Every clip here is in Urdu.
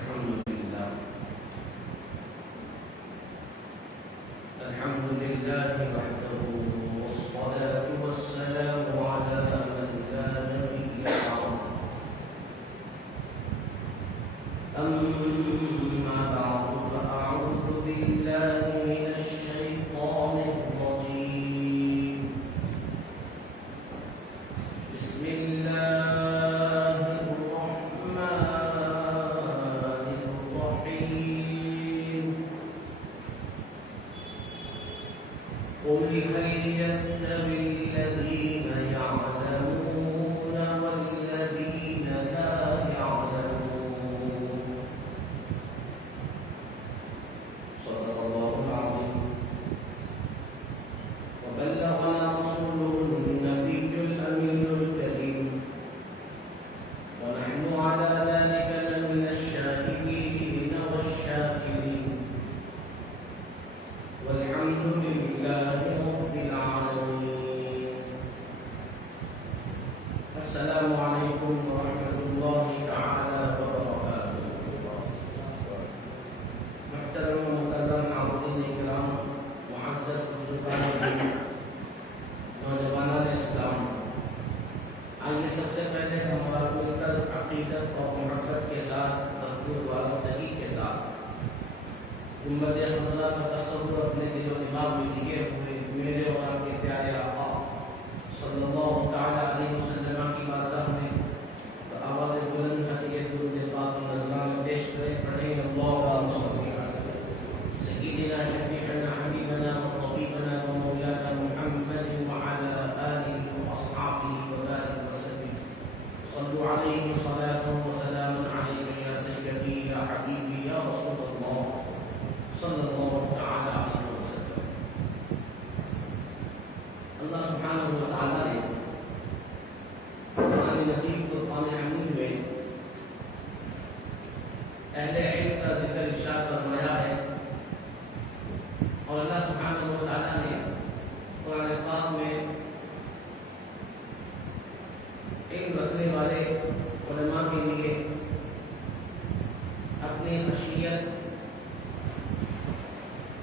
الحمد لله وحده والصلاة والسلام على من لا نبي بعده أما بعد فأعوذ بالله من الشيطان الرجيم بسم الله الرحمن الرحيم قل هل يستوي الذين يعلمون والذين لا يعلمون صدق الله العظيم وبلغنا رسوله النبي الأمين الكريم ونحن على ذلك لمن الشاهدين والشاكرين والحمد لله رب العالمين. السلام عليكم ورحمة الله تعالى وبركاته. محترم ومکرم حاضرین کرام، معزز بزرگان دین، نوجوانان اسلام، آئیے سب سے پہلے ہمارا مل کر عقیدت اور محبت کے ساتھ تقوی و وابستگی کے ساتھ امت خزرہ کا تصور اپنے دل و دماغ میں لیے ہوئے میرے اور آپ کے پیارے آقا صلی اللہ تعالیٰ علیہ وسلم کی بارگاہ میں آواز بلند حقیقت درود پاک نذران پیش کریں، پڑھیں اللہم صلی علی سیدنا شفیعنا حبیبنا وطبیبنا ومولانا محمد وعلى آلہ واصحابہ وبارک وسلم. صلوا علیہ صلاۃ وسلام علیک یا سیدی یا حبیبی یا رسول اللہ صلی اللہ تعالی علیہ وسلم. اللہ سبحانہ و تعالی نے قرآن مجید فرقان حمید میں اہل علم کا ذکر ارشاد فرمایا ہے، اور اللہ سبحانہ و تعالی نے قرآن پاک میں علم رکھنے والے علماء کے لیے اپنی خشیت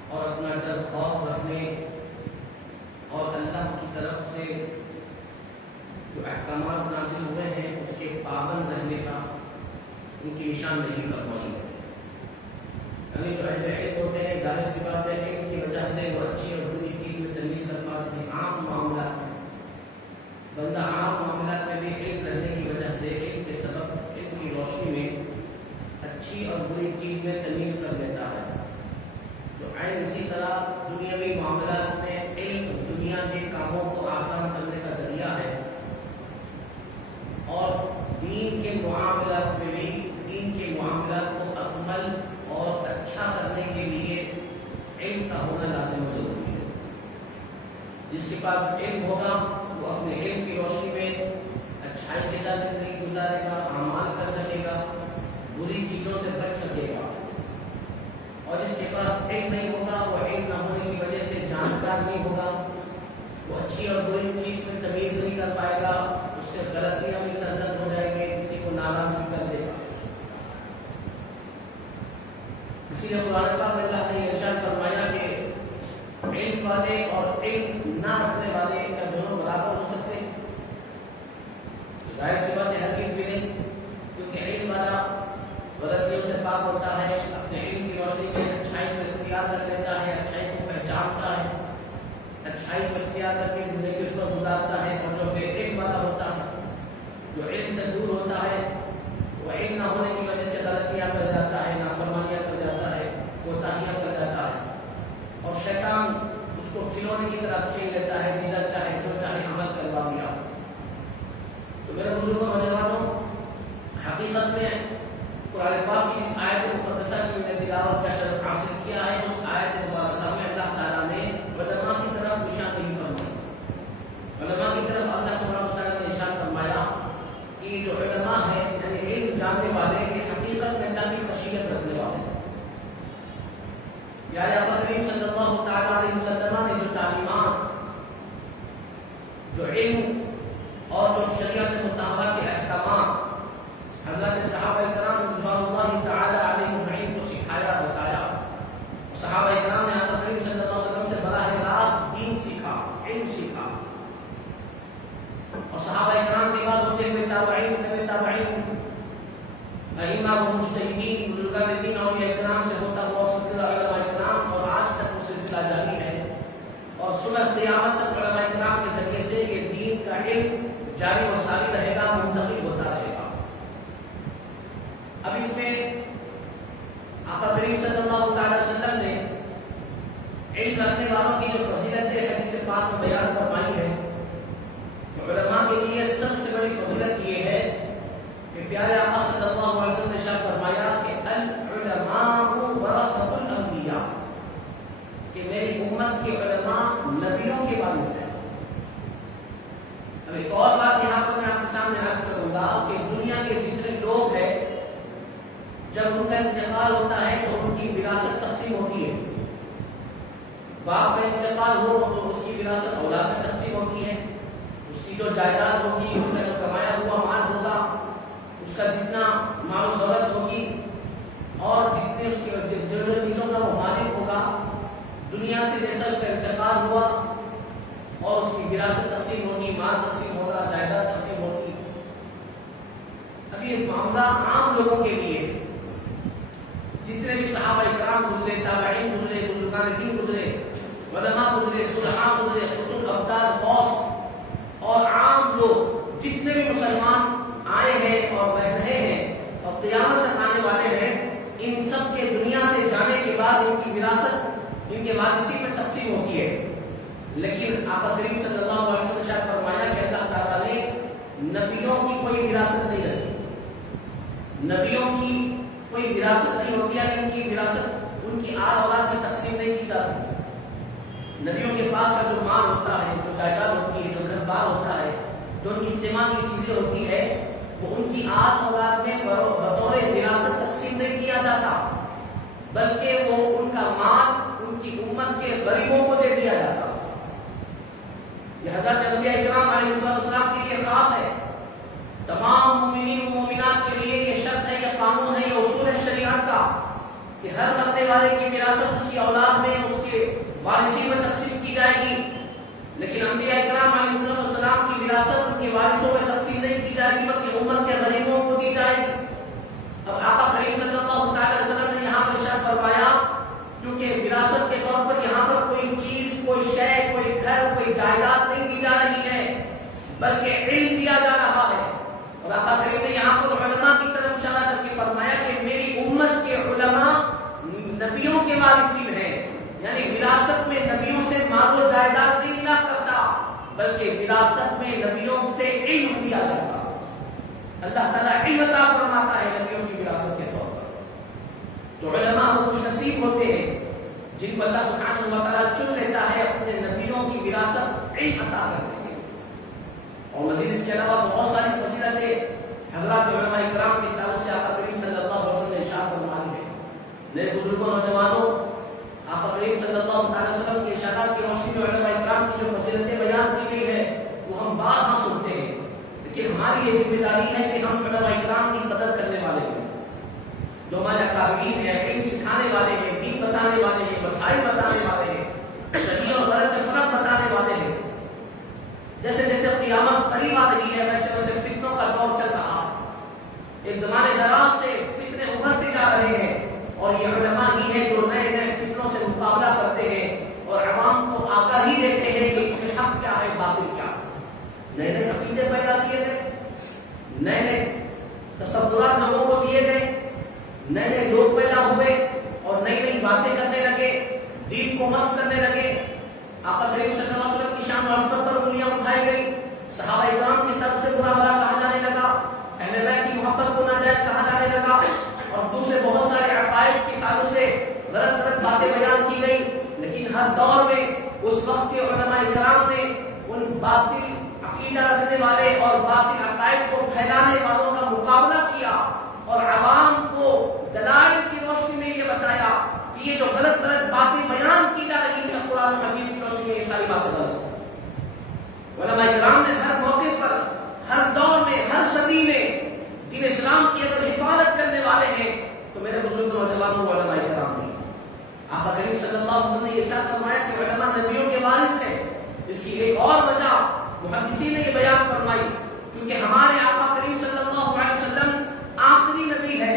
اور اپنا ڈر خوف رکھنے اور اللہ کی طرف سے جو احکامات نازل ہوئے ہیں اس کے پابند رہنے کا ان کی نشاندہی فرمائی ہے. یعنی جو اہل علم ہوتے ہیں، ظاہر سی بات ہے علم کی وجہ سے وہ اچھی اور بری چیز میں تمیز کر پاتے ہیں. عام معاملات میں بندہ عام معاملات میں بھی علم رہنے کی وجہ سے علم کے سبب علم کی روشنی میں اچھی اور بری چیز میں تمیز کر لیتا ہے. تو عین اسی طرح دنیاوی معاملات میں علم دنیا کے کاموں کو آسان کرنے کا ذریعہ ہے، اور دین کے معاملات میں بھی دین کے معاملات کو اکمل اور اچھا کرنے کے لیے علم کا ہونا لازم و ضروری ہے. جس کے پاس علم ہوگا وہ اپنے علم کی روشنی میں اچھائی کے ساتھ زندگی گزارے گا، اعمال کر سکے گا، بری چیزوں سے بچ سکے گا. اور جس کے پاس علم نہیں ہوگا، وہ علم نہ ہونے کی وجہ سے جانکار نہیں ہوگا، وہ اچھی اور بری چیز میں تمیز نہیں کر پائے گا، اس سے غلطیاں بھی سرزد ہو جائیں گے، کسی کو ناراض بھی کر دے گا. اسی لیے قرآن پاک میں اللہ نے ارشاد فرمایا کہ علم والے اور علم نہ رکھنے والے کا دونوں برابر ہو سکتے ہیں. ظاہر سی بات ہے ہرگز بھی نہیں، کیونکہ علم والا غلطیوں سے پاک ہوتا ہے، اپنے علم کی روشنی میں اچھائی کو اختیار کر لیتا ہے، اچھائی کو پہچانتا ہے، اچھائی کو اختیار کر کے زندگی اس پر گزارتا ہے. اور جو بے علم والا ہوتا ہے، جو علم سے دور ہوتا ہے، وہ علم نہ ہونے کی وجہ سے غلطیاں کر جاتا ہے، نافرمانیاں کر جاتا ہے، کوتاہیاں کر جاتا ہے، اور شیطان اس کو کھلونے کی طرح کھیل لیتا ہے، جدھر چاہے جو چاہے عمل کروا دیا. تو میرے بزرگوں نوجوانوں، حقیقت میں قرآن پاک کی اس آیت مقدسہ کی میں نے تلاوت کا شرف حاصل کیا ہے. اس آیت مبارکہ میں اللہ تعالیٰ نے علماء کی طرف نشاندہی فرمائی. علماء کی طرف اللہ تبارک و تعالیٰ نے ارشاد فرمایا کہ جو علماء ہیں یعنی علم جاننے والے، یہ حقیقت میں اللہ کی خشیت رکھنے والے ہیں. پیارے آقا کریم صلی اللہ تعالیٰ علیہ وسلم نے جو تعلیمات، جو علم اور جو شریعت مطالعہ کے احکامات حضرت صحابہ کرام رضوان اللہ تعالیٰ ائمہ و مجتہدین بزرگان دین اور اکرام سے ہوتا ہوا سلسلہ علماء اکرام اور آج تک وہ سلسلہ جاری ہے اور صبح قیامت تک علماء اکرام کے ذریعے سے یہ دین کا علم جاری و ساری رہے گا، منتقل ہوتا رہے گا۔ اب اس میں آقا کریم صلی اللہ تعالی وسلم نے علم رکھنے والوں کی جو فضیلتیں حدیث پاک میں بیان فرمائی ہے، علماء کے لیے سب سے بڑی فضیلت یہ ہے کہ پیارے آقا صلی اللہ علیہ وسلم نے ارشاد فرمایا کہ العلماء ورثۃ الانبیاء، کہ میری امت کے علماء نبیوں کے وارث ہیں۔ اب ایک اور بات یہاں پر میں آپ کے سامنے عرض کروں گا کہ دنیا کے جتنے لوگ ہیں جب ان کا انتقال ہوتا ہے تو ان کی وراثت تقسیم ہوتی ہے۔ باپ کا انتقال ہو تو اس کی وراثت اولاد میں تقسیم ہوتی ہے، اس کی جو جائیداد ہوگی، اس کا جو کمایا ہوا مال ہوگا، اس کا جتنا مال و دولت ہوگی اور جتنے اس کی جو چیزوں کا وہ مالک ہوگا، دنیا سے جیسا اس کا انتقال ہوا اور اس کی وراثت تقسیم ہوگی، مال تقسیم ہوگا، جائیداد تقسیم ہوگی۔ اب یہ معاملہ عام لوگوں کے لیے جتنے بھی صحابہ اکرام گزرے، تابعین گزرے، بزرگان دین گزرے، علماء گزرے، صلحاء گزرے، خصوص ابدال غوث اور عام لوگ جتنے بھی مسلمان آئے ہیں اور رہ رہے ہیں اور قیامت تک آنے والے ہیں، ان سب کے دنیا سے جانے کے بعد ان کی وراثت ان کے وارثین میں تقسیم ہوتی ہے۔ لیکن آقا کریم صلی اللہ علیہ وسلم نے شاید فرمایا کہ اللہ تعالیٰ نے نبیوں کی کوئی وراثت نہیں رکھی، نبیوں کی کوئی وراثت نہیں ہوتی، یعنی ان کی وراثت ان کی آل اولاد میں تقسیم نہیں کی جاتی۔ نبیوں کے پاس کا جو مال ہوتا ہے، جو جائیداد ہوتی ہے، جو گھر بار ہوتا ہے، جو ان کی استعمال کی چیزیں ہوتی ہے، وہ ان کی آل اولاد میں بطور وراثت تقسیم نہیں کیا جاتا، بلکہ وہ ان کا مال ان کی امت کے غریبوں کو دے دیا جاتا۔ یہ حضرت انبیاء اکرام علیہ السلام کے لیے خاص ہے، تمام مومنین و مومنات کے لیے یہ شرط ہے، یہ قانون ہے، یہ اصول ہے شریعت کا کہ ہر مرنے والے کی وراثت اس کی اولاد میں، اس کے وارثین میں تقسیم کی جائے گی، لیکن انبیاء اکرام علیہ السلام کی وراثت ان کے وارثوں میں تقسیم نہیں کی جائے گی، بلکہ امت کے غریبوں کو دی جائے گی۔ اب آقا کریم صلی اللہ تعالی وسلم نے یہاں پر ارشاد فرمایا، کیونکہ وراثت کے طور پر یہاں پر کوئی چیز، کوئی شے، کوئی گھر، کوئی جائیداد نہیں دی جا رہی ہے، بلکہ علم دیا جا رہا ہے۔ اور آقا کریم نے یہاں پر علماء کی طرف اشارہ کر کے فرمایا کہ میری امت کے علماء نبیوں کے وارثین ہیں، یعنی وراثت میں نبیوں سے مال و جائیداد نہیں ملا کرتا، بلکہ وراثت میں نبیوں سے علم دیا جاتا۔ اللہ تعالیٰ علم عطا فرماتا ہے نبیوں کی وراثت کے طور پر۔ تو علماء وہ خوش نصیب ہوتے ہیں جن کو اللہ سبحانہ و تعالیٰ چن لیتا ہے اپنے نبیوں کی وراثت علم عطا کرنے کے لیے۔ اور مزید اس کے علاوہ بہت ساری فضیلتیں حضرات علماء اکرام کی تعلق سے آقا کریم صلی اللہ علیہ وسلم نے ارشاد فرمائی ہے۔ میرے بزرگوں، نوجوانوں، آقا کریم صلی اللہ علیہ وسلم کے ارشادات کی روشنی میں علماء اکرام کی جو فضیلتیں بیان کی گئی ہے وہ ہم بارہا سنتے ہیں، لیکن ہماری یہ ذمہ داری ہے کہ ہم علماء اکرام کی قدر کرنے والے ہیں، جو ہمارے اکابرین ہیں، علم سکھانے والے ہیں، دین بتانے والے ہیں، مسائل بتانے والے ہیں، صحیح اور غلط میں فرق بتانے والے ہیں۔ جیسے جیسے قیامت قریب آ رہی ہے، ویسے ویسے فتنوں کا دور چل رہا ہے، ایک زمانے دراز سے فتنے ابھرتے جا رہے ہیں، اور یہ علماء ہی ہیں جو نئے نئے فتنوں سے مقابلہ کرتے ہیں اور عوام کو آگاہی دیتے ہیں کہ اس میں حق کیا ہے، باطل کیا۔ نئے نئے عقیدے پیدا کیے گئے، نئے نئے تصورات لوگوں کو دیے گئے، نئے نئے لوگ پیدا ہوئے اور نئی نئی باتیں کرنے لگے، دین کو مست کرنے لگے۔ آقا کریم صلی اللہ علیہ وسلم کی شان و عظمت پر انگلیاں اٹھائی گئی، صحابہ اکرام کی طرف سے برا بھلا کہا جانے لگا، اہل بیت کی محبت کو ناجائز کہا جانے لگا، اور دوسرے بہت سارے عقائد کے تعلق سے غلط غلط باتیں بیان کی گئی۔ لیکن ہر دور میں اس وقت کے علماء اکرام نے ان باطل عقیدہ رکھنے والے اور باطل عقائد کو پھیلانے والوں کا مقابلہ کیا اور عوام کو دلائل کی روشنی میں یہ بتایا کہ یہ جو غلط غلط باتیں بیان کی جا رہی ہیں قرآن و حدیث کی روشنی میں، یہ ساری باتیں غلط ہیں۔ علماء کرام نے ہر موقع پر، ہر دور میں، ہر صدی میں دین اسلام کی اگر حفاظت کرنے والے ہیں تو میرے بزرگ نوجوانوں کو علماء کرام نہیں۔ آقا کریم صلی اللہ علیہ وسلم نے ارشاد فرمایا کہ علماء نبیوں کے وارث ہیں۔ اس کی ایک اور وجہ محدثین نے یہ بیان فرمائی، کیونکہ ہمارے آقا کریم صلی اللہ علیہ وسلم آخری نبی ہے،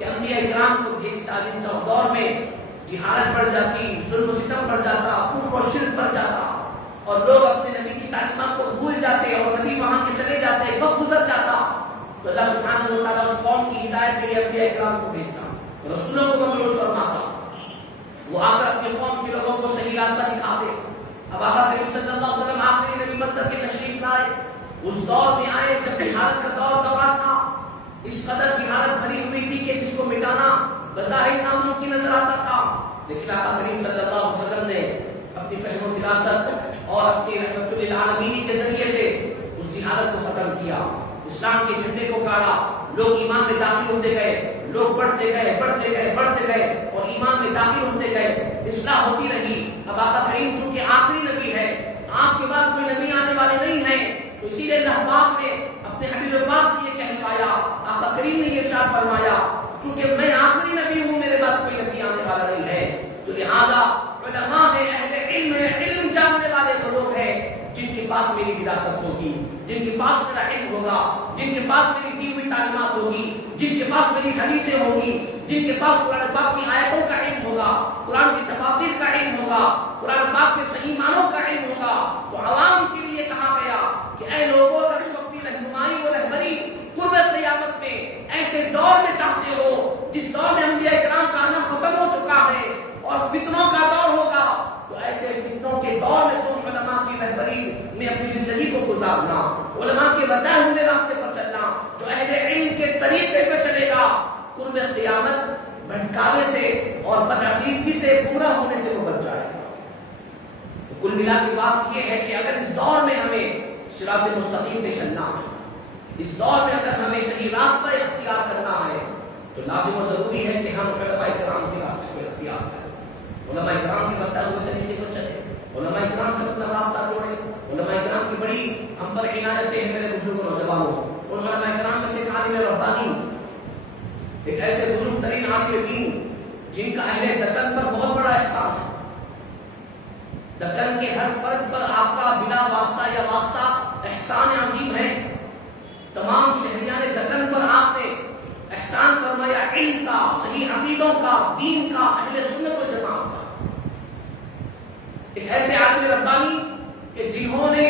کہ انبیاء کرام کو بھیجتا جس دور میں جہالت بڑھ جاتی، ظلم و ستم بڑھ جاتا، کفر و شرک بڑھ جاتا اور لوگ اپنے نبی کی تعلیمات کو بھول جاتے اور نبی وہاں کے چلے جاتے، وقت گزر جاتا، تو اللہ سبحانہ و تعالیٰ اس قوم کی ہدایت کے لیے انبیاء کرام کو بھیجتا، رسولوں کو مبعوث فرماتا، وہ آ کر اپنے قوم کے لوگوں کو صحیح راستہ دکھاتے۔ اب آقا کریم صلی اللہ علیہ وسلم آخری نبی بن کر کے تشریف لائے، اس دور میں آئے جب جہالت کا دورہ تھا، اس قدر جہالت بھری ہوئی تھی کہ جس کو مٹانا بظاہر ناممکن نظر آتا تھا، لیکن آقا کریم صلی اللہ علیہ وسلم نے اپنی فہم و فراست اور اپنی رحمت للعالمین کے ذریعے سے اس جہالت کو ختم کیا، اسلام کے جھنڈے کو گاڑا، لوگ ایمان میں داخل ہوتے گئے، لوگ بڑھتے گئے اور ایمان میں داخل ہوتے گئے، اصلاح ہوتی رہی۔ اب آقا کریم چونکہ آخری نبی ہے، آپ کے بعد کوئی نبی آنے والے نہیں ہیں، تو اسی لیے اللہ پاک نے اپنے حبیب پاک سے یہ کہلوایا، آقا کریم نے یہ ارشاد فرمایا چونکہ میں آخری نبی ہوں، میرے بعد کوئی نبی آنے والا نہیں ہے، تو لہذا علماء ہیں، اہل علم ہے، علم جاننے والے وہ لوگ ہیں جن کے پاس میری وراثت ہوگی، جن کے پاس میرا علم ہوگا، جن کے پاس میری دی ہوئی تعلیمات ہوگی، جن کے پاس میری حدیثیں ہوگی، جن کے پاس قرآن پاک کی آیتوں کا علم ہوگا، قرآن کی تفاسیر کا علم ہوگا، قرآن پاک کے صحیح معنوں کا علم ہوگا، تو عوام کے لیے کہا گیا کہ اے لوگوں اگر تم اپنی رہنمائی و رہبری قرب قیامت میں ایسے دور میں چاہتے ہو جس دور میں انبیاء کرام کا آنا ختم ہو چکا ہے اور فتنوں کا دور ہوگا، تو ایسے فتنوں کے دور میں تم علماء کی رہبری میں اپنی زندگی کو گزارنا، علماء کے بتائے ہوئے راستے پر چلنا، جو اہل علم کے طریقے پہ چلے گا، قرب قیامت بھٹکانے سے اور بدعقیدگی سے گمراہ ہونے سے وہ بچ جائے گا۔ کل ملا کے بات یہ ہے کہ اگر اس دور میں ہمیں صراط مستقیم پہ چلنا ہے، اس دور میں اگر ہمیں صحیح راستہ اختیار کرنا ہے، تو لازم و ضروری ہے کہ ہم علماء کرام کے راستے کو اختیار کریں، علماء کرام کے بتائے ہوئے طریقے پر چلیں، علماء کرام سے اپنا رابطہ جوڑیں۔ علماء کرام کی بڑی ہم پر عنایتیں ہیں میرے بزرگ نوجوانوں، ان علماء کرام میں سے ایک عالم ربانی، ایک ایسے بزرگ ترین عالم دین جن کا اہل دکن پر بہت بڑا احسان ہے، دکن کے ہر فرد پر آپ کا بلا واسطہ یا واسطہ احسان عظیم ہے، تمام شہریان دکن پر آپ نے احسان فرمایا علم کا، صحیح عقیدوں کا، دین کا، اہل سنت و جماعت کا۔ ایک ایسے عالم ربانی کہ جنہوں نے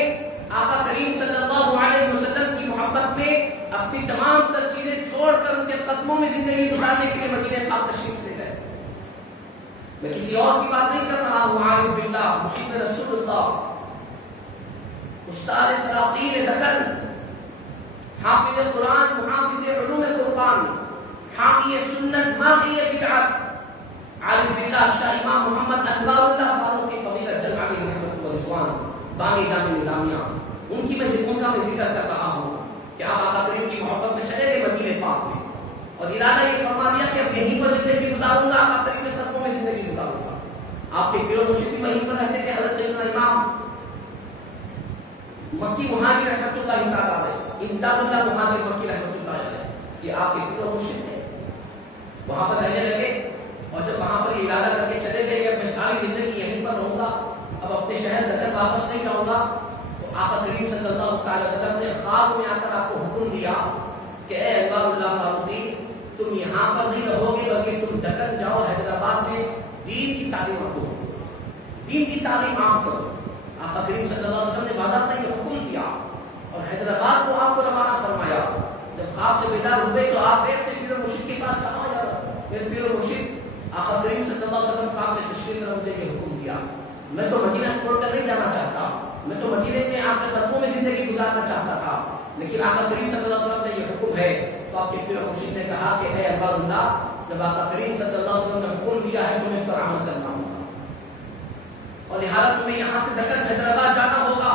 آقا کریم صلی اللہ علیہ وسلم کی محبت میں اپنی تمام تر چیزیں چھوڑ کر ان کے قدموں میں زندگی گزارنے کے لیے مدینہ پاک تشریف لے گئے۔ میں کسی اور کی بات نہیں کر رہا ہوں، عارف باللہ محب رسول اللہ، استاد سلاطین دکن، حافظ قرآن، محافظ علوم فرقان، حامی سنت، ماحی بدعت، عارف باللہ شاہ امام محمد انوار اللہ فاروقی فضیلت جل علیہ رحمۃ و رضوان، بانی جامع نظامیہ، ان کا میں ذکر کر رہا ہوں کہ آپ آقا کریم کی محبت میں چلے گئے مدینہ پاک میں، اور ارادہ یہ فرما دیا کہ اب یہیں پر زندگی گزاروں گا، آقا کریم کے قدموں میں زندگی گزاروں گا۔ آپ کے پیر و مرشد بھی وہیں پر رہتے تھے، حضرت سیدنا امام مکی مہاجر رحمۃ اللہ تعالیٰ علیہ، امداد اللہ مہاجر مکی رحمۃ اللہ علیہ، یہ آپ کے پیر و مرشد تھے، وہاں پر رہنے لگے، اور جب وہاں پر ارادہ کر کے چلے گئے کہ اب میں ساری زندگی یہیں پر رہوں گا، اب اپنے شہر دکن واپس نہیں جاؤں گا، تو آقا کریم صلی اللہ علیہ وسلم نے خواب میں آ کر آپ کو حکم دیا کہ اے انوار اللہ فاروقی، تم یہاں پر نہیں رہو گے بلکہ تم دکن جاؤ، حیدرآباد میں دین کی تعلیم آپ کو، دین کی تعلیم عام کرو۔ آقا کریم صلی اللہ علیہ وسلم نے باضابطہ یہ حکم دیا اور حیدرآباد کو آپ کو روانہ فرمایا۔ جب خواب سے بیدار ہوئے تو آپ اپنے پیر و مرشد کے پاس کہا جا رہا، میرے پیر و مرشد آقا کریم صلی اللہ علیہ وسلم خواب میں تشریف لے مجھے یہ حکم دیا، میں تو مدینہ چھوڑ کر نہیں جانا چاہتا، میں تو مدینے میں آپ کے قدموں میں زندگی گزارنا چاہتا تھا، لیکن آقا کریم صلی اللہ علیہ وسلم کا یہ حکم ہے۔ تو آپ کے پیر و مرشد نے کہا کہ اے انوار اللہ، جب آقا کریم صلی اللہ علیہ وسلم نے حکم دیا ہے تو اس پر عمل کرنا ہوگا، اور لہٰذا تمہیں یہاں سے دکن حیدرآباد جانا ہوگا،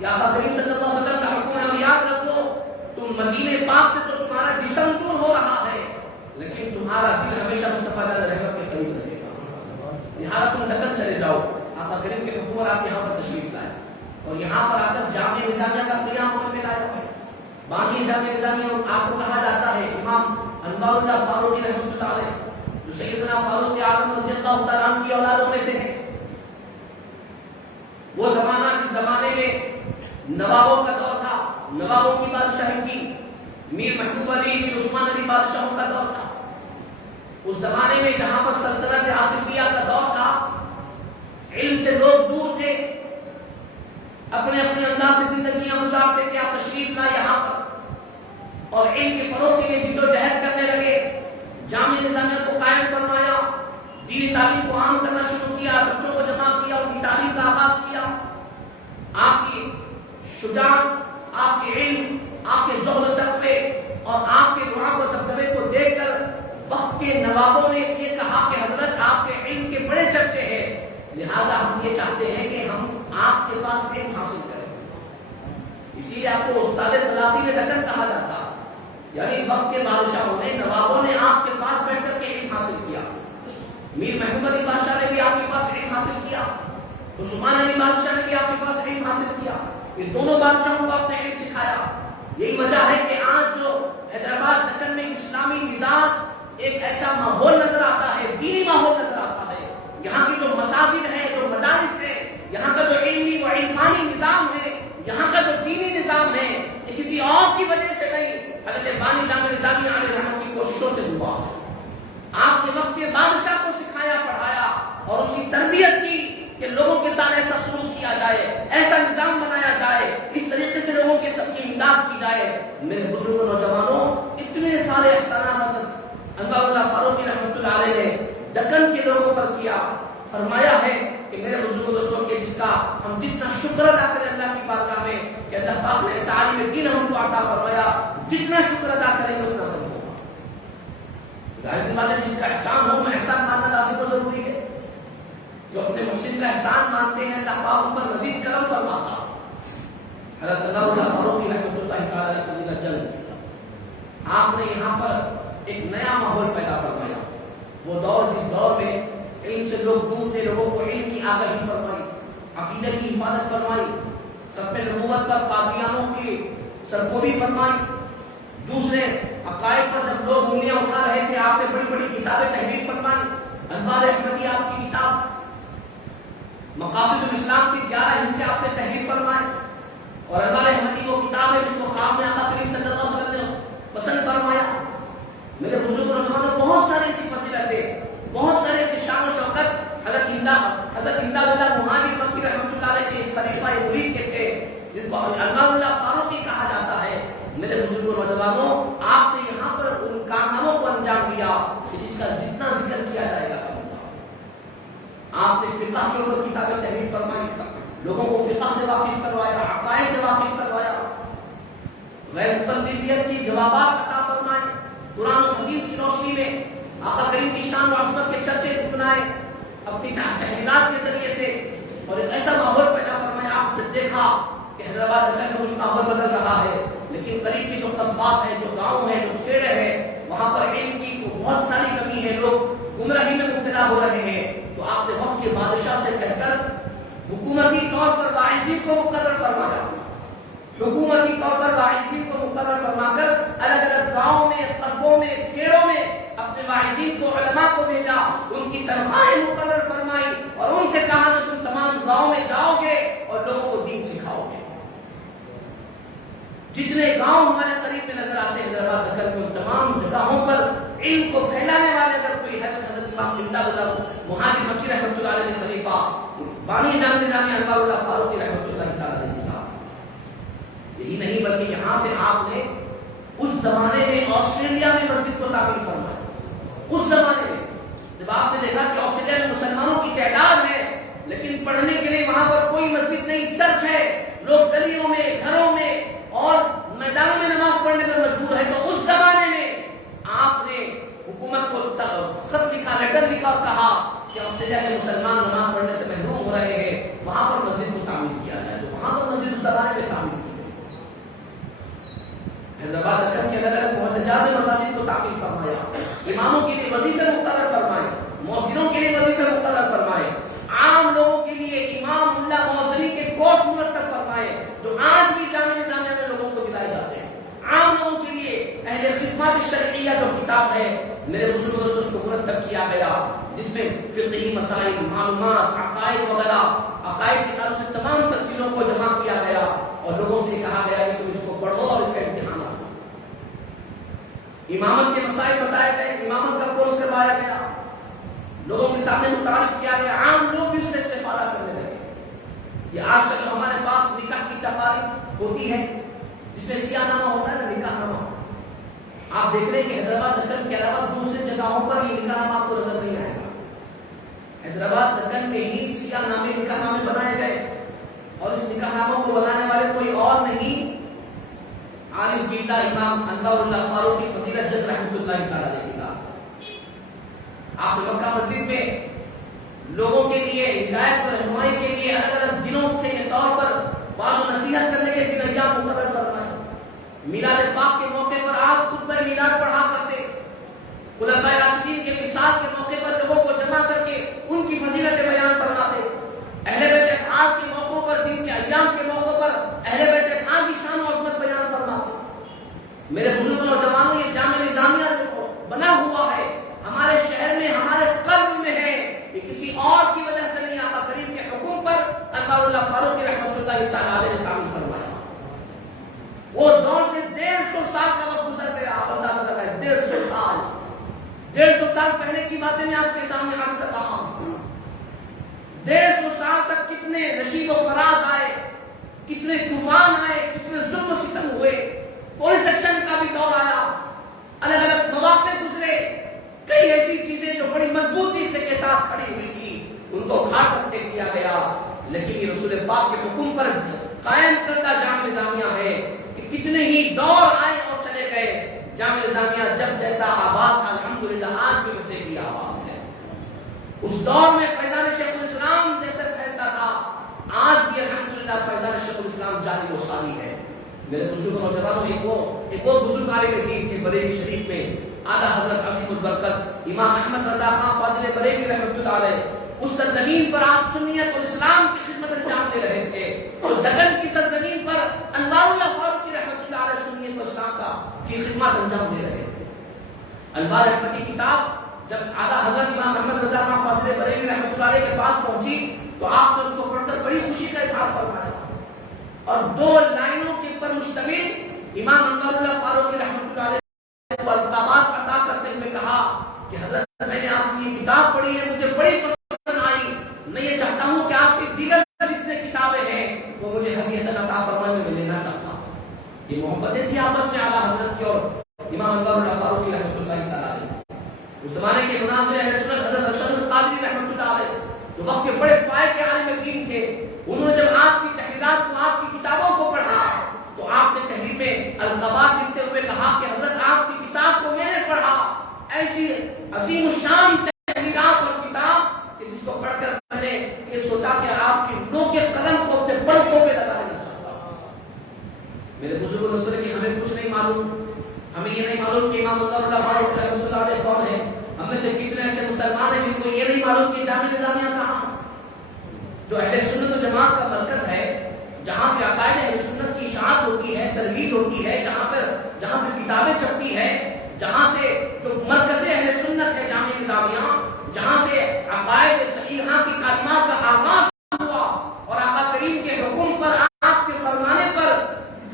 یا آقا کریم صلی اللہ علیہ وسلم کا حکم ہے۔ اور یاد رکھو، تم مدینے پاک سے تو تمہارا جسم دور ہو رہا ہے، لیکن تمہارا دل ہمیشہ مصطفیٰ علیہ رحمت کے قریب رہے گا، لہٰذا تم دکن چلے جاؤ۔ آقا کریم کے حکم پر آپ یہاں پر تشریف لائے، اور یہاں پر آ کر جامع نظامیہ کا قیام عمل میں لایا۔ بانی جامع نظامیہ آپ کو کہا جاتا ہے، امام انوار اللہ فاروقی رحمۃ اللہ علیہ جو سیدنا فاروق اعظم رضی اللہ تعالیٰ عنہ کی اولادوں میں سے ہے، وہ زمانہ جس زمانے میں نوابوں کا دور تھا، نوابوں کی بادشاہی تھی، میر محبوب علی، میر عثمان علی بادشاہوں کا دور تھا، میں جہاں پر سلطنت آصفیہ کا دور تھا، علم سے لوگ دور تھے، اپنے اپنے انداز سے زندگیاں گزارتے تھے، آپ تشریف لائے یہاں پر اور علم کے فروغ کے لیے جدوجہد کرنے لگے، جامع نظامیہ کو قائم فرمایا، دینی تعلیم کو عام کرنا شروع کیا، بچوں کو جمع کیا، ان کی تعلیم کا آغاز کیا۔ آپ کی شجاعت، آپ کے علم، آپ کے زہد و تقوی اور آپ کے دعا و دبدبے کو دیکھ کر وقت کے نوابوں نے یہ کہا کہ حضرت آپ کے علم کے بڑے چرچے ہیں، لہذا ہم یہ چاہتے ہیں کہ ہم آپ کے پاس علم حاصل کریں۔ اسی لیے آپ کو استاد سلاطین دکن کہا جاتا، یعنی وقت کے بادشاہوں نے، نوابوں نے آپ کے پاس بیٹھ کر کے علم حاصل کیا۔ میر محمود علی بادشاہ نے بھی آپ کے پاس علم حاصل کیا، عثمان علی بادشاہ نے بھی آپ کے پاس علم حاصل کیا، یہ دونوں بادشاہوں کو آپ نے علم سکھایا۔ یہی وجہ ہے کہ آج جو حیدرآباد دکن میں اسلامی مزاج ایک ایسا ماحول نظر آتا ہے، دینی ماحول نظر آتا ہے، یہاں کی جو مساجد ہے، جو مدارس ہے، یہاں کا جو علمی و عرفانی نظام ہے، یہاں کا جو دینی نظام ہے، یہ کسی اور کی وجہ سے نہیں، حضرت بانی جامع نظامیہ علیہ رحمۃ کی کوششوں سے ہوا ہے۔ آپ نے وقت کے بادشاہ کو سکھایا، پڑھایا اور اس کی تربیت کی کہ لوگوں کے ساتھ ایسا سلوک کیا جائے، ایسا نظام بنایا جائے، اس طریقے سے لوگوں کے سب کی امداد کی جائے۔ میرے بزرگ نوجوانوں، اتنے سارے احسانات انوار اللہ فاروقی رحمۃ اللہ علیہ نے دکن کے لوگوں پر کیا، فرمایا ہے کہ میرے بزرگ دوستوں کے جس کا ہم جتنا شکر ادا کریں اللہ کی بارگاہ میں کہ اللہ پاک نے ایسا عالم دین ہم کو عطا فرمایا، جتنا شکر ادا کریں گے اتنا بہتر ہوگا۔ ظاہر سی بات ہے جس کا احسان ہو میں احسان ماننا لازم و ضروری ہے۔ جو اپنے محسن کا احسان مانتے ہیں اللہ پاک ان پر مزید کرم فرماتا۔ حضرت انوار اللہ فاروقی رحمۃ اللہ تعالی علیہ فضیلت جلد، آپ نے یہاں پر ایک نیا ماحول پیدا فرمایا۔ وہ دور جس دور میں علم سے لوگ دور تھے، لوگوں کو علم کی آگاہی فرمائی، عقیدے کی حفاظت فرمائی، سب نبوت پر قادیانوں کی سرکوبی فرمائی، دوسرے عقائد پر جب لوگ انگلیاں اٹھا رہے تھے آپ نے بڑی بڑی کتابیں تحریر فرمائی۔ انوار احمدی آپ کی کتاب، مقاصد الاسلام کے 11 حصے آپ نے تحریر فرمائے، اور انوار احمدی وہ کتاب ہے جس کو خواب میں آقا کریم صلی اللہ علیہ وسلم نے پسند فرمایا۔ میرے بزرگ نوجوانوں، بہت ساری ایسی فضیلتیں، بہت سارے ایسے شان و شوکت حضرت امداد اللہ مہاجر مکی رحمۃ اللہ علیہ کے اس خلیفہ مرید کے تھے جن کو انوار اللہ فاروقی کہا جاتا ہے۔ میرے بزرگ نوجوانوں، آپ نے یہاں پر ان کارناموں کو انجام دیا کہ جس کا جتنا ذکر کیا جائے گا کم ہوگا۔ آپ نے فقہ کے اوپر کتابیں تحریر فرمائی، لوگوں کو فقہ سے واقف کروایا، عقائد سے واقف کروایا، غیر متنبیت کی جوابات عطا فرمائے، قرآن و حدیث کی روشنی میں آقا کریم کی شان و عظمت کے چرچے سنائے اپنی تحریرات کے ذریعے سے، اور ایک ایسا ماحول پیدا فرمایا۔ آپ نے دیکھا کہ حیدرآباد اللہ میں کچھ ماحول بدل رہا ہے، لیکن قریب کی جو قصبات ہیں، جو گاؤں ہیں، جو کھیڑے ہیں، وہاں پر علم کی بہت ساری کمی ہے، لوگ گمراہی میں مبتلا ہو رہے ہیں۔ تو آپ نے وقت کے بادشاہ سے کہہ کر حکومتی طور پر واعظین کو مقرر فرمایا، حکومتی طور پر واعظین کو مقرر فرما کر الگ الگ گاؤں میں، قصبوں میں، کھیڑوں میں اپنے واعظین کو، علماء کو بھیجا، ان کی تنخواہیں مقرر فرمائی اور ان سے کہا کہ تم تمام گاؤں میں جاؤ گے اور لوگوں کو دین سکھاؤ گے۔ جتنے گاؤں ہمارے قریب میں نظر آتے ہیں حیدرآباد دکن کے، ان تمام جگہوں پر علم کو پھیلانے والے اگر کوئی حضرت امام امداد اللہ مہاجر مکی رحمۃ اللہ علیہ خلیفہ بانی جامع نظامیہ انوار اللہ فاروقی رحمۃ اللہ تعالی علیہ صاحب، یہی نہیں بلکہ یہاں سے آپ نے اس زمانے میں آسٹریلیا میں مسجد کو تعمیر فرمایا۔ اس زمانے میں جب آپ نے دیکھا کہ آسٹریلیا میں مسلمانوں کی تعداد ہے لیکن پڑھنے کے لیے وہاں پر کوئی مسجد نہیں، چرچ ہے، لوگ گلیوں میں، گھروں میں اور میدانوں میں نماز پڑھنے پر مجبور ہے، تو اس زمانے میں آپ نے حکومت کو خط لکھا، لیٹر لکھا اور کہا کہ آسٹریلیا کے مسلمان نماز پڑھنے سے محروم ہو رہے ہیں، وہاں پر مسجد کو تعمیر کیا جائے۔ تو وہاں پر مسجد اس زمانے میں تعمیر کی گئی۔ حیدرآباد دکن کے الگ الگ مہندجات مساجد کو تعمیر فرمایا، اماموں کے لیے وظیفے مقرر فرمائے، مؤذنوں کے لیے وظیفے مقرر فرمائے، عام لوگوں کے لیے امام اللہ مؤذنی کے کورس مرتب فرمائے جو آج بھی جامع نظامیہ میں لوگوں کو دلائے جاتے ہیں۔ عام لوگوں کے لیے اہل خدمات شرعیہ جو کتاب ہے میرے بزرگوں سے اس کو مرتب کیا گیا، جس میں فقہی مسائل، معلومات، عقائد وغیرہ، عقائد کے تعلق سے تمام تر چیزوں کو جمع کیا گیا اور لوگوں سے کہا گیا کہ تم اس کو پڑھو اور اس کا امتحان لاؤ۔ امامت کے مسائل بتائے گئے، امامت کا کورس کروایا گیا، لوگوں کے سامنے متعارف کیا گیا، عام لوگ بھی اس سے استفادہ کرنے لگے۔ یہ آج کل ہمارے پاس نکاح کی تقاریب ہوتی ہے جس میں سیاہ نامہ ہوتا ہے نا، نکاح نامہ۔ آپ دیکھ رہے ہیں کہ حیدرآباد دکن کے علاوہ دوسرے جگہوں پر یہ نکاح نامہ آپ کو نظر نہیں آئے گا۔ حیدرآباد دکن میں ہی سیاہ نامے نکاح نامے بنائے گئے، اور اس نکاح ناموں کو بنانے والے کوئی اور نہیں، عالم باللہ امام انوار اللہ فاروقی فضیلت جد رحمۃ اللہ تعالی علیہ کی ذات۔ آپ نے مکہ مسجد میں لوگوں کے لیے ہدایت اور رہنمائی کے لیے الگ الگ دنوں کے طور پر بعض و نصیحت کرنے کے دن ایام مقرر فرمائے۔ میلاد پاک کے موقع پر آپ خطبہ میلاد پڑھا کرتے، خلفائے راشدین کے وصال کے موقع پر لوگوں کو جمع کر کے ان کی فضیلتیں بیان فرماتے، اہل بیت اطہار کے موقعوں پر، دن کے ایام کے موقعوں پر اہل بیت اطہار کی شان و عظمت بیان فرماتے۔ میرے بزرگوں اور جوانوں، یہ جامع نظامیہ جو بنا ہوا ہے ہمارے شہر میں، ہمارے قلب میں ہے، یہ کسی اور کی وجہ سے نہیں، آقا کریم کے حکم پر انوار اللہ فاروقی رحمۃ اللہ تعالی علیہ نے تعمیر فرمایا۔ وہ دور سے 150 سال کا وقت گزر گیا، آپ اندازہ لگائیں 150 سال، 150 سال پہلے کی باتیں میں آپ کے سامنے عرض کر رہا ہوں۔ 150 سال تک کتنے نشیب و فراز آئے، کتنے طوفان آئے، کتنے ظلم و ستم ہوئے، پولیس ایکشن کا بھی دور آیا، الگ الگ مواقع گزرے، کئی ایسی چیزیں جو بڑی مضبوطی سے کے ساتھ کھڑی ہوئی تھی ان کو گھاٹ رکھ دیا گیا، لیکن یہ رسول پاک کے حکم پر قائم کردہ جامع نظامیہ ہے کہ کتنے ہی دور آئے اور چلے گئے، جامع نظامیہ جب جیسا آباد تھا الحمدللہ آج بھی ویسے بھی آباد ہے۔ اس دور میں فیضان شیخ الاسلام جیسے پھیلتا تھا، آج بھی الحمدللہ فیضان شیخ الاسلام جاری و ساری ہے۔ میرے بزرگوں اور جوانوں، ایک وہ بزرگ عالم دین تھے بریلی شریف میں، اعلیٰ حضرت عظیم البرکت امام احمد رضا خان فاضل بریلی رحمۃ اللہ علیہ۔ اس سرزمین پر آپ سنیت اور اسلام کی خدمت انجام دے رہے تھے، اور دکن کی سرزمین پر انوار اللہ فاروقی رحمۃ اللہ علیہ سنیت اور اسلام کی خدمت انجام دے رہے تھے۔ انوار احمد کی کتاب جب اعلیٰ حضرت امام احمد رضا خان فاضل بریلی رحمۃ اللہ علیہ کے پاس پہنچی تو آپ نے اس کو پڑھ کر بڑی خوشی کا اظہار فرمایا، اور 2 لائنوں کے اوپر مشتمل امام انوار اللہ فاروقی رحمۃ اللہ علیہ کو القابات عطا کرتے ہوئے کہا کہ حضرت میں نے آپ کی یہ کتاب پڑھی ہے، مجھے بڑی پسند آئی، میں یہ چاہتا ہوں کہ آپ کی دیگر جتنے کتابیں ہیں وہ مجھے ہدیۃ عطا فرمائے، میں لینا چاہتا ہوں۔ یہ محبتیں تھی آپس میں اعلیٰ حضرت کی اور امام انوار اللہ فاروقی رحمۃ اللہ تعالی علیہ۔ اس زمانے کے مناظر اہل سنت حضرت ارشد القادری رحمۃ اللہ علیہ جو وقت کے بڑے پائے کے عالم دین تھے، انہوں نے جب آپ کی تحریرات کو، آپ کی کتابوں کو پڑھا تو آپ نے تحریر میں القابات لکھتے ہوئے کہا کہ حضرت آپ کی کتاب کو میں نے پڑھا، ایسی عظیم الشان تحریرات اور کتاب کہ جس کو پڑھ کر میں نے یہ سوچا کہ آپ کی نو کے قلم کو اپنے پلکوں پہ لگا لینا چاہتا ہوں۔ میرے بزرگوں نے کہ ہمیں کچھ نہیں معلوم، ہمیں یہ نہیں معلوم کہ امام انوار اللہ فاروقی رحمۃ اللہ علیہ کون ہے، ہم میں سے کتنے ایسے مسلمان ہیں جن کو یہ نہیں معلوم کہ جامع نظامیہ کہاں، جو اہل سنت و جماعت کا مرکز ہے، جہاں سے عقائد اہل سنت کی اشاعت ہوتی ہے، ترویج ہوتی ہے، جہاں سے کتابیں چھپتی ہے، جہاں سے جو مرکز اہل سنت ہے جامع نظامیہ، جہاں سے عقائد صحیحہ کی تعلیمات کا آغاز ہوا، اور آقا کریم کے حکم پر، آپ کے فرمانے پر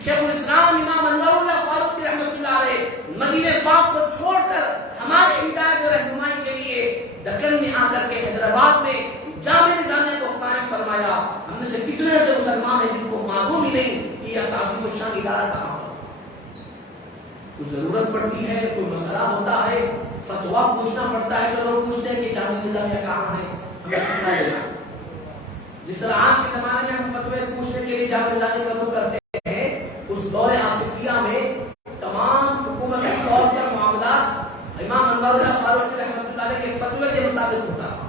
شیخ الاسلام امام انوار اللہ فاروقی رحمۃ اللہ علیہ مدینہ پاک کو چھوڑ کر ہمارے ہدایت و رہنمائی کے لیے دکن میں آ کر کے حیدرآباد میں جامع نظامیہ کو قائم فرمایا۔ ہم میں سے کتنے ایسے مسلمان ہیں جن کو معلوم ہی نہیں کہ یہ اساسی الشان ادارہ کہاں ہے۔ کوئی ضرورت پڑتی ہے، کوئی مسئلہ ہوتا ہے، فتویٰ پوچھنا پڑتا ہے تو لوگ پوچھتے ہیں کہ جامع نظامیہ کہاں ہے، ہمیں فتویٰ دینا۔ جس طرح آج کے زمانے میں ہم فتوے پوچھنے کے لیے جامع نظامیہ کا رخ کرتے ہیں، اس دور آصفیہ میں تمام حکومتی طور پر معاملات امام انوار اللہ فاروقی رحمۃ اللہ علیہ کے فتوے کے مطابق ہوتا ہے۔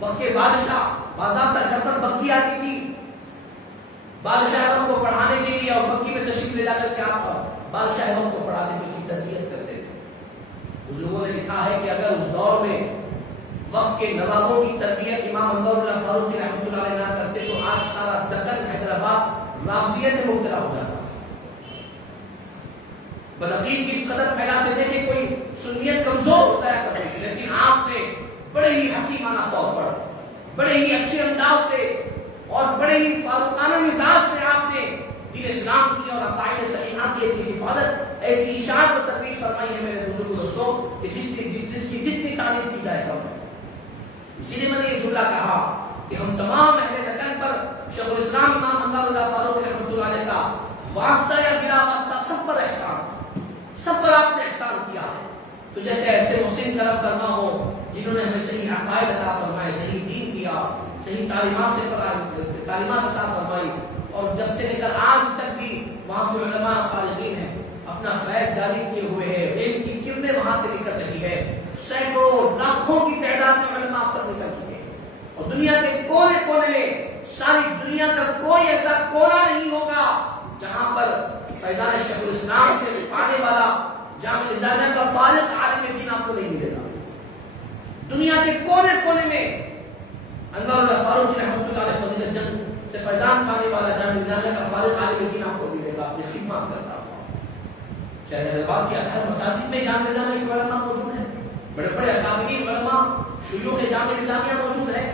وقت کے بادشاہ باضابطہ گھر پر بکی آتی تھی، بادشاہ کو پڑھانے کے لیے، اور بکی میں تشریف لے جا کر کے آپ بادشاہ کو پڑھاتے تھے، اس کی تربیت کرتے تھے۔ بزرگوں نے لکھا ہے کہ اگر اس دور میں وقت کے نوابوں کی تربیت امام انوار اللہ فاروقی رحمۃ اللہ علیہ نہ کرتے تو آج سارا دکن حیدرآباد رافضیت میں مبتلا ہو جاتا۔ بدعقید کی اس قدر پھیلاتے تھے کہ کوئی سنیت کمزور ہوتا ہے کبھی، لیکن آپ نے بڑے ہی حکیمانہ طور پر، بڑے ہی اچھے انداز سے اور بڑے ہی فاروقانہ مزاج سے آپ نے دین اسلام کی اور عقائد صحیحہ کی حفاظت ایسی اشاعت و ترویج فرمائی ہے میرے بزرگ دوستوں کہ جس کی جتنی تعریف کی جائے کم ہے. اسی لیے میں نے یہ جملہ کہا کہ ہم تمام اہل دکن پر شیخ الاسلام امام انوار اللہ فاروق رحمۃ اللہ علیہ کا واسطہ یا بلا واسطہ سب پر احسان، سب پر آپ نے احسان کیا ہے. تو جیسے ایسے محسن کرم فرما ہو جنہوں نے ہمیں صحیح عقائد عطا فرمائے، صحیح دین دیا، صحیح تعلیمات عطا فرمائی، اور جب سے لے کر آج تک بھی وہاں سے علماء فارغین ہیں، اپنا فیض جاری کیے ہوئے ہیں، علم کی کرنیں وہاں سے نکل رہی ہے، سینکڑوں لاکھوں کی تعداد میں علماء اب تک نکل چکے ہیں. اور دنیا کے کونے کونے میں، ساری دنیا کا کوئی ایسا کونا نہیں ہوگا جہاں پر فیضان شیخ الاسلام سے پانے والا جامعہ نظامیہ کا فارغ عالم دین آپ کو نہیں ملے گا. دنیا کے کونے کونے میں انوار اللہ فاروق رحمۃ اللہ علیہ فضیلت جنگ سے فیضان پانے والا جامعہ نظامیہ کا فارغ عالم دین آپ کو ملے گا. اپنی خدمات کرتا ہوں، چاہے حیدرآباد کے ہر مساجد میں جامعہ نظامیہ کے علماء موجود ہیں، بڑے بڑے اکابرین علماء شیوخ جامعہ نظامیہ موجود ہے.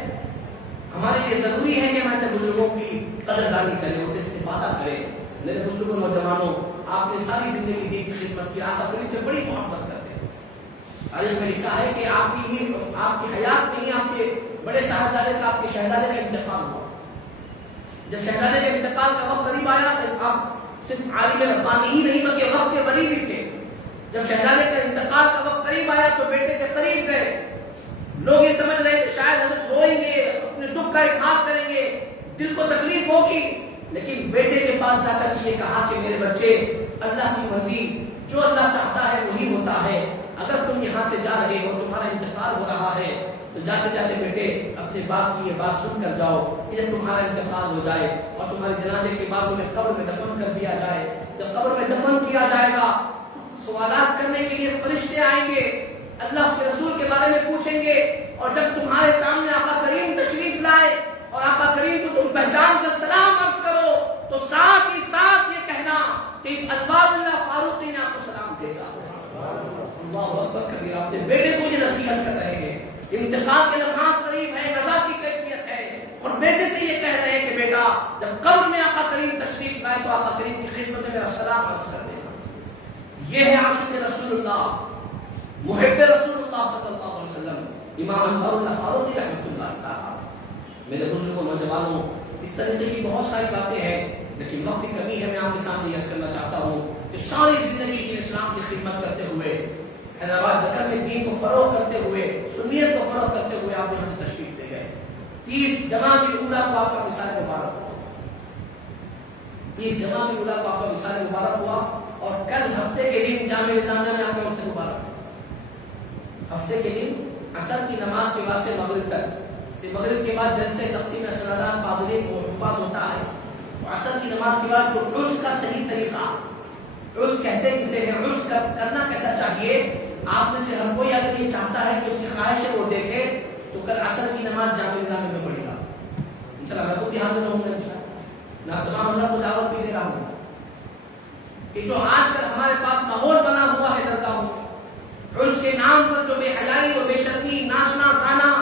ہمارے لیے ضروری ہے کہ ہم ایسے بزرگوں کی قدردانی کریں، ان سے استفادہ کریں. میرے بزرگوں نوجوانوں، آپ نے ساری زندگی دین کی خدمت کی، آپ قریب سے بڑی محبت کرتے ہیں. تاریخ میں لکھا ہے کہ آپ کی حیات میں ہی آپ کے بڑے صاحبزادے کا، آپ کے شہزادے کا انتقال ہوا. جب شہزادے کے انتقال کا وقت قریب آیا تو آپ صرف عالم ربانی ہی نہیں بلکہ وقت کے قریب بھی تھے. جب شہزادے کا انتقال کا وقت قریب آیا تو بیٹے کے قریب گئے. لوگ یہ سمجھ رہے کہ شاید حضرت روئیں گے، اپنے دکھ کا اظہار کریں گے، دل کو تکلیف ہوگی، لیکن بیٹے کے پاس جا کر یہ کہا کہ میرے بچے، اللہ کی مرضی، جو اللہ چاہتا ہے وہی ہوتا ہے. اگر تم یہاں سے جا رہے ہو، تمہارا انتقال ہو رہا ہے، تو جاتے جاتے بیٹے اپنے باپ کی یہ بات سن کر جاؤ کہ جب تمہارا انتقال ہو جائے اور تمہارے جنازے کے بعد انہیں قبر میں دفن کر دیا جائے، جب قبر میں دفن کیا جائے گا سوالات کرنے کے لیے فرشتے آئیں گے، اللہ کے رسول کے بارے میں پوچھیں گے، اور جب تمہارے سامنے آقا کریم تشریف لائے اور آقا کریم کو تم پہچان کر سلام عرض کرو تو ساتھ ہی ساتھ یہ کہنا کہ اس انوار اللہ فاروقی نے آپ کو سلام بھیجا. اللہ اکبر کبیر. آپ نے بیٹے کو یہ نصیحت کر رہے ہیں، انتقال کے لمحات قریب ہے، نزا کی کیفیت ہے، اور بیٹے سے یہ کہہ رہے ہیں کہ بیٹا جب قبر میں آقا کریم تشریف لائے تو آقا کریم کی خدمت میں میرا سلام عرض کر دینا. یہ ہے عاشق رسول اللہ، محب رسول اللہ صلی اللہ علیہ وسلم امام انوار اللہ فاروقی رحمۃ اللہ تعالی. میرے بزرگوں نوجوانوں، اس طریقے کی بہت ساری باتیں ہیں، لیکن وقت کی کمی ہے. میں آپ کے سامنے یس کرنا چاہتا ہوں کہ ساری زندگی کی اسلام کی خدمت کرتے ہوئے، حیدرآباد دکن میں دین کو فروغ کرتے ہوئے، سنیت کو فروغ کرتے ہوئے آپ یہاں سے تشریف لے گئے. 30 جمادی الاولیٰ کو آپ کا وصال مبارک ہوا. 30 جمادی الاولیٰ کو آپ کا وصال مبارک ہوا، اور کل ہفتے کے دن جامعہ نظامیہ میں آپ کا وصال مبارک ہوا. ہفتے کے دن عصر کی نماز کے بعد سے مغرب تک، پھر مغرب کے بعد جلسے تقسیم اسنادات فاضلین کو حفاظ ہوتا ہے. عصر کی نماز کے بعد تو عرس کا صحیح طریقہ، عرس کہتے کسے ہیں، عرس کرنا کیسا چاہیے. آپ میں سے ہر کوئی اگر یہ چاہتا ہے کہ اس کی خواہش ہے وہ دیکھے تو کل عصر کی نماز جامعہ نظامیہ میں پڑھے گا. انشاءاللہ میں خود حاضر ہوں گا، میں تمام اللہ کو دعوت بھی دے رہا ہوں کہ جو آج کل ہمارے پاس ماحول بنا ہوا ہے درگاہوں میں، عرس کے نام پر جو بے حیائی و بے شرمی، ناچنا گانا،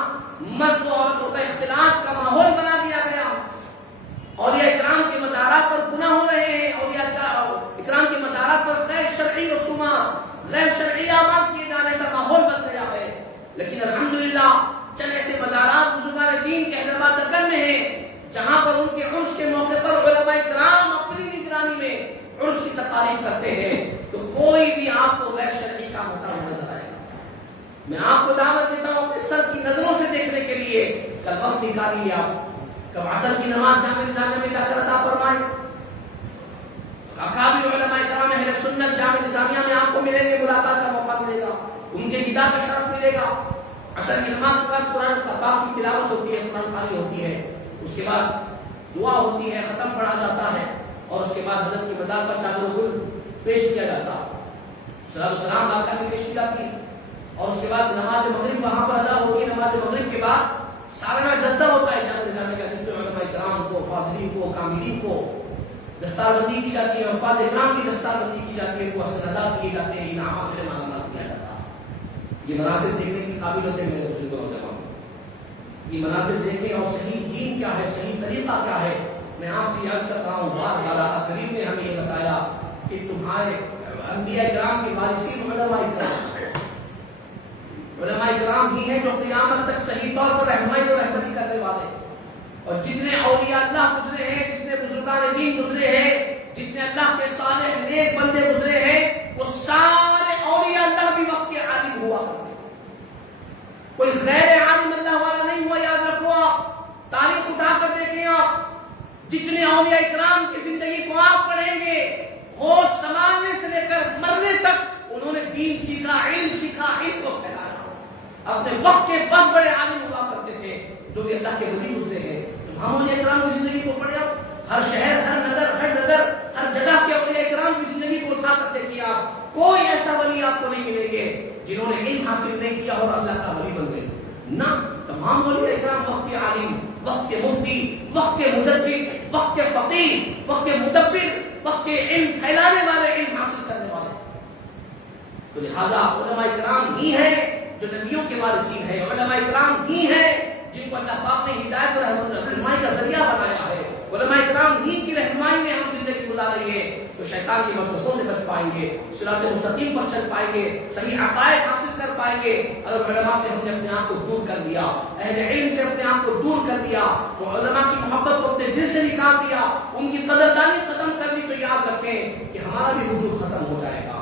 مرد و عورتوں کا اختلاط کا ماحول بنا دیا گیا. اولیاء اکرام کے مزارات پر گناہ ہو رہے ہیں، اولیاء اکرام کے مزارات پر غیر شرعی رسومات، غیر شرعی اعمال کیے جانے کا ماحول بن گیا ہے. لیکن الحمدللہ چند ایسے مزارات بزرگان دین کے حیدرآباد دکن میں ہیں جہاں پر ان کے عرس کے موقع پر علماء اکرام اپنی نگرانی میں عرس کی تقاریب کرتے ہیں، تو کوئی بھی آپ کو غیر شرعی کام ہوتا ہوا نظر آئے گا. میں آپ کو دعوت دیتا ہوں اپنے سر کی نظروں سے دیکھنے کے لیے. کل وقت نکالیے، آپ کب عصر کی نماز جامعہ نظامیہ میں جا کر عطا فرمائیں. اکابر علماء کرام اہل سنت جامعہ نظامیہ میں آپ کو ملیں گے، ملاقات کا موقع ملے گا، ان کے دیدار کا شرف ملے گا. عصر کی نماز کے بعد قرآن پاک کی تلاوت ہوتی ہے، قرآن خوانی ہوتی ہے، اس کے بعد دعا ہوتی ہے، ختم پڑھا جاتا ہے، اور اس کے بعد حضرت کی مزار پر چادر و گل پیش کیا جاتا ہے، صلاۃ السلام بارگاہ میں پیش کی جاتی ہے، اور اس کے بعد نماز مغرب وہاں پر ادا ہوتی ہے. نماز مغرب کے بعد سالانہ جلسہ ہوتا ہے جامعہ نظامیہ کا، جس میں علماء کرام کو، فاضلین کو، کاملین کو دستار بندی کی جاتی ہے، حفاظ اکرام کی دستار بندی کی جاتی ہے، وہ سندات دیے جاتے ہیں، انعامات سے معاملات کیا جاتا ہے. یہ مناظر دیکھنے کی قابل ہوتے ہیں میرے بزرگوں نوجوانوں. یہ مناظر دیکھیں اور صحیح دین کیا ہے، صحیح طریقہ کیا ہے. میں آپ سے عرض کرتا ہوں، بار بار آقا کریم نے ہمیں یہ بتایا کہ تمہارے انبیاء کرام کے وارثین علماء کرام، علماء کرام ہی ہیں جو قیامت تک صحیح طور پر رہنمائی اور رہبری کرنے والے، اور جتنے اولیاء اللہ گزرے ہیں، جتنے بزرگان دین گزرے ہیں، جتنے اللہ کے صالح نیک بندے گزرے ہیں، وہ سارے اولیاء اللہ بھی وقت کے عالم ہوا کرتے، کوئی غیر عالم اللہ والا نہیں ہوا. یاد رکھو، آپ تاریخ اٹھا کر دیکھیں، آپ جتنے اولیاء کرام کی زندگی کو آپ پڑھیں گے، ہوش سنبھالنے سے لے کر مرنے تک انہوں نے دین سیکھا، علم کو پھیلایا. اپنے وقت کے بہت بڑے عالم ہوا کرتے تھے جو بھی اللہ کے ولی گزرے ہیں. تو ہم اولیاء کرام کی زندگی کو پڑھیں، ہر شہر، ہر نگر، ہر جگہ کے اولیاء کرام کی زندگی کو اٹھا کر دیکھیے، آپ کوئی ایسا ولی آپ کو نہیں ملیں گے جنہوں نے علم حاصل نہیں کیا اور اللہ کا ولی بن گئے. نہ، تمام اولیاء کرام وقت کے عالم، وقت کے مفتی، وقت کے مجدد، وقت کے فقیہ، وقت کے مدبر، وقت کے علم پھیلانے والے، علم حاصل کرنے والے. تو لہذا علماء کرام ہی ہیں جو نبیوں کے وارثین ہیں، علماء کرام ہی ہیں جن کو اللہ پاک نے ہدایت اور رہنمائی کا ذریعہ بنایا ہے. علماء کرام ہی کی رہنمائی میں ہم زندگی گزاریں گے تو شیطان کی وسوسوں سے بچ پائیں گے، صراط مستقیم پر چل پائیں گے، صحیح عقائد حاصل کر پائیں گے. اگر علماء سے ہم نے اپنے آپ کو دور کر دیا، اہل علم سے اپنے آپ کو دور کر دیا، تو علماء کی محبت کو اپنے دل سے نکال دیا، ان کی قدردانی ختم کر دی، تو یاد رکھیں کہ ہمارا بھی وجود ختم ہو جائے گا،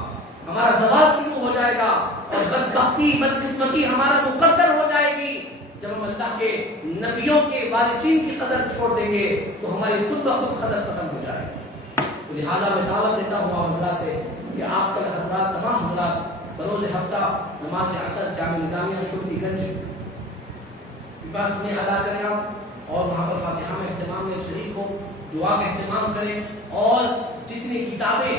ہمارا زوال شروع ہو جائے گا، اور بدبختی، بدقسمتی ہمارا مقدر ہو جائے گی. جب ہم اللہ کے نبیوں کے وارثین کی قدر چھوڑ دیں گے تو ہماری خود بخود قدر ختم ہو جائے گی. تو لہٰذا میں دعوت دیتا ہوں حضرات سے کہ آپ کل حضرات، تمام حضرات بروز ہفتہ نماز عصر جامع نظامیہ شرطی گنج کے پاس میں ادا کریں آپ، اور وہاں پر فاتحہ میں اہتمام میں شریک ہو، دعا کا اہتمام کریں، اور جتنی کتابیں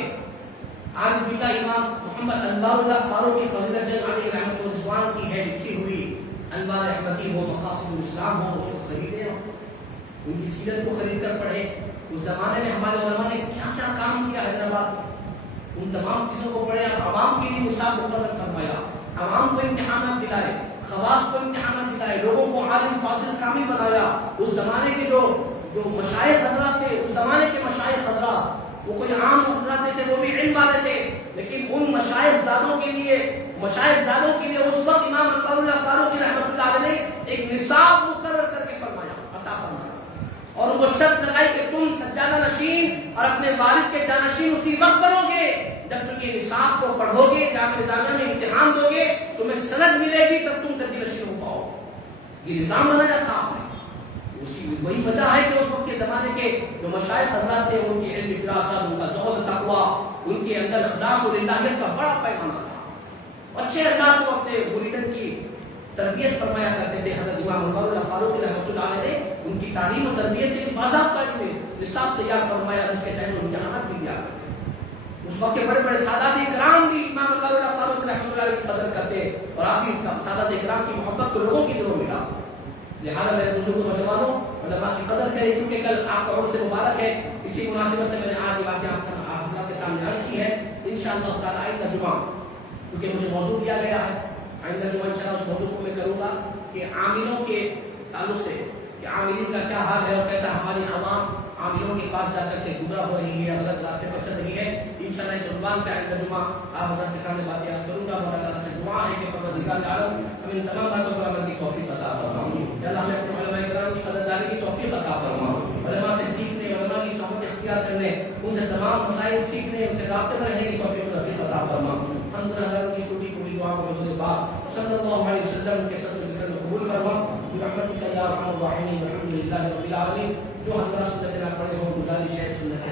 عارف باللہ امام محمد انوار اللہ فاروقی فضیلت جنگ علیہ رحمۃ اللہ کی ہے لکھی ہوئی، انوار احمدی ہو، مقاصد الاسلام ہو، اس کو خریدیں، ان کی سیرت کو خرید کر پڑھیں. اس زمانے میں ہمارے علماء نے کیا کیا کام کیا حیدرآباد، ان تمام چیزوں کو پڑھیں. عوام کے لیے نصاب مقرر فرمایا، عوام کو امتحانات دلائے، خواص کو امتحانات دلائے، لوگوں کو عالم فاضل کامل بنایا. اس زمانے کے جو مشائخ حضرات تھے، اس زمانے کے مشائخ حضرات وہ کوئی عام حضرات نہیں تھے، وہ بھی علم والے تھے، لیکن ان مشائخ زادوں کے لیے اس وقت امام انوار اللہ فاروقی رحمۃ اللہ علیہ نے ایک نصاب مقرر کر کے فرمایا، عطا فرمایا، اور وہ شرط لگائی کہ تم سجادہ نشین اور اپنے والد کے جانشین اسی وقت بنو گے جب تم یہ نصاب کو پڑھو گے، جامع نظامیہ میں امتحان دو گے، تمہیں سند ملے گی، تب تم گدی نشین ہو پاؤ. یہ نظام بنایا تھا آپ نے. وہی وجہ ہے کہ اس وقت کے زمانے کے جو مشائخ حضرات تھے، ان کی علم فراست، ان کا زہد تقویٰ، ان کے اندر اخلاص و للہیت کا بڑا پیمانہ تھا. اچھے انداز سے اپنے مریدن کی تربیت فرمایا کرتے تھے. حضرت امام انوار اللہ فاروقی رحمۃ اللہ علیہ نے ان کی تعلیم و تربیت کے لیے باضابطہ نصاب تیار فرمایا، جس کے تحت امتحانات بھی دیا. اس وقت کے بڑے بڑے سادات اکرام بھی امام انوار اللہ فاروقی رحمۃ اللہ علیہ کی قدر کرتے، اور آپ بھی سادات اکرام کی محبت کو لوگوں کی دلوں میں ڈالو. لہٰذا میرے بزرگوں نوجوانوں، علماء کی قدر کریں، چونکہ کل آپ کا عرس مبارک ہے، اسی مناسبت سے میں نے آج یہ باتیں آپ حضرات کے سامنے عرض کی ہے. انشاءاللہ تعالیٰ آئندہ جمعہ، کیونکہ مجھے موضوع دیا گیا ہے، آئندہ جمعہ انشاءاللہ اس موضوع کو میں کروں گا کہ عاملوں کے تعلق سے، کہ عاملین کا کیا حال ہے اور کیسا ہماری عوام عاملوں کے پاس جا کر کے گمراہ ہو رہی ہے، غلط راستے پر چل رہی ہے. انشاءاللہ اس عنوان پہ آئندہ جمعہ آپ حضرات کے سامنے باتیں عرض کروں گا. اللہ تعالیٰ سے دعا ہے کہ پروردگار عالم ہم ان تمام باتوں کو عمل کی توفیق عطا فرمائے. یا اللہ ہمیں اپنے علماء کرام کی قدردانی کی توفیق عطا فرمائے، علماء سے سیکھنے، علماء کی صحبت اختیار کرنے، ان سے تمام مسائل سیکھنے، ان سے رابطے میں رہنے کی توفیق عطا فرمائے. ہم گناہگاروں کی چھوٹی چھوٹی دعا کو حضور پاک صلی اللہ علیہ وسلم کے صدقے میں قبول فرما. برحمتک یا ارحم الراحمین، الحمد للہ رب العالمین. جو حضرات سنت نہ پڑھے ہو، گزارش ہے سنت